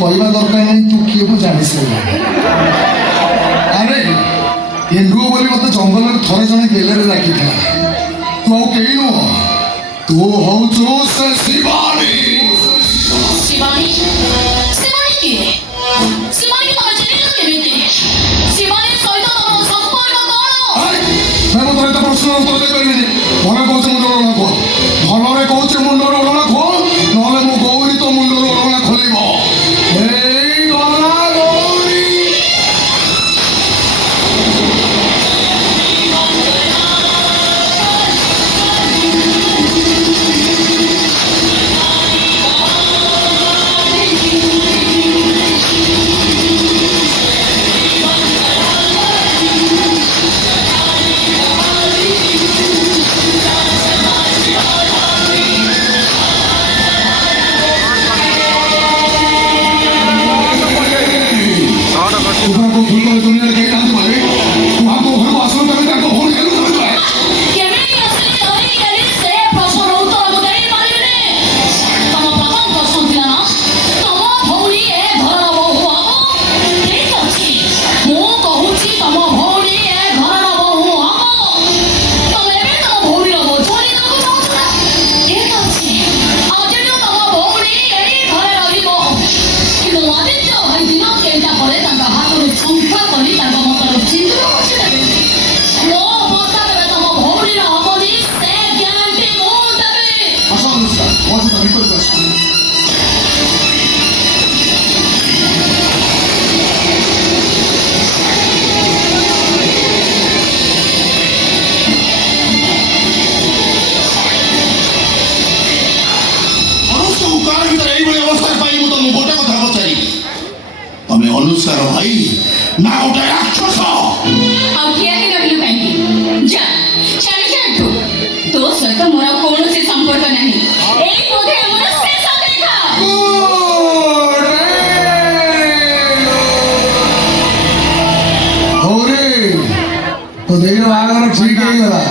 କହିବା ଦରକାର ନାହିଁ ତୁ କିଏ ମୁଁ ଜାଣି ସାରିଲାଣି। ଆରେ ଏଣ୍ଡୁଅ ବୋଲି ମତେ ଜଙ୍ଗଲରେ ଥରେ ଜଣେ ଗେଲରେ ଡାକିଥିଲା। ତୁ ଆଉ କେହି ନୁହଁ, ତୁ ହଉଛୁ ସେ ଶିବାନୀ। ଶିବାନୀ? ଶିବାନୀ କିଏ? ଶିବାନୀ ତମେ ଚିହ୍ନିଲ କେମିତି? ଶିବାନୀ ସହିତ ତମର ସମ୍ପର୍କ କଣ? ମୁଁ ତ ଏତେ ପ୍ରଶ୍ନର ଉତ୍ତର ଦେଇପାରିବିନି। ଭଲ କହୁଛି ମୁଣ୍ଡର ଓଳଣା ଖୋଲ, ଭଲରେ କହୁଛି ମୁଣ୍ଡର ଓଳଣା ଖୋଲ, ନହେଲେ ମୁଁ ଗୌରୀ ତ ମୁଣ୍ଡର ଓଳଣା ଖୋଲିବ। ଏଇ ଗଲା ଗୌରୀ। ଅନୁସାର ଭାଇ ନା ଗୋଟେ ରାକ୍ଷସ। ଆଉ କିଏ ରହିଲୁ କାହିଁକି? ଯା ଚାଲି ଯାଆନ୍ତୁ, ତୋ ସହିତ ମୋର କୌଣସି ସମ୍ପର୍କ ନାହିଁ। ଏଇ ବୋଧେ ଆମର ଶେଷ ଦେଖା। ହଉରେ ତୋ ଦେଇର ବାହାଘର ଠିକ ହେଇଗଲା।